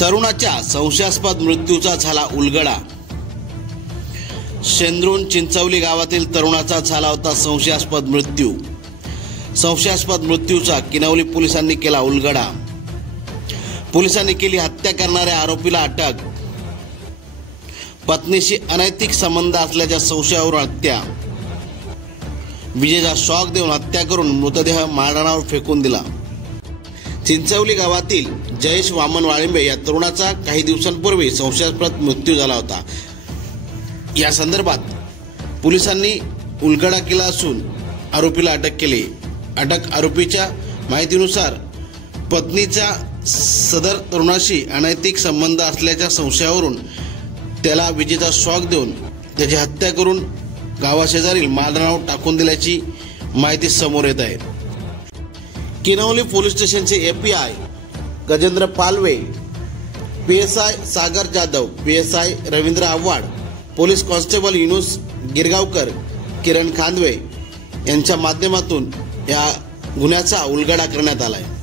तरुणाच्या संशयास्पद मृत्यूचा झाला उलगडा। शेंद्रून चिंचवली गावातील तरुणाचा झाला होता संशयास्पद मृत्यू। संशयास्पद मृत्यूचा किनवली पोलिसांनी केला उलगडा। पोलिसांनी केली हत्या करणाऱ्या आरोपीला अटक। पत्नीशी अनैतिक संबंध असल्याच्या संशयावरून हत्या। विजेचा शॉक देऊन हत्या करून मृतदेह माळरानावर फेकून दिला। चिंचवली गावातील जयेश वामन वाळिंबे या तरुणाचा काही दिवसांपूर्वी संशयास्पद मृत्यू झाला होता। या संदर्भात पोलिसांनी उलगडा केला असून आरोपीला अटक केली। आरोपीच्या माहितीनुसार पत्नीचा सदर तरुणाशी अनैतिक संबंध असल्याच्या संशयावरून त्याला विजेचा शॉक देऊन त्याची हत्या करून गावाशेजारील माळरानावर टाकून दिल्याची माहिती समोर येत आहे। किनवली पोलीस स्टेशनचे API Gajendra Palve, PSI Sagar Jadhav, PSI Ravindra Avhad, police constable Yunus Girgaonkar, Kiran Khandve यांच्या माध्यमातून या गुन्ह्याचा उलगडा करण्यात आला आहे।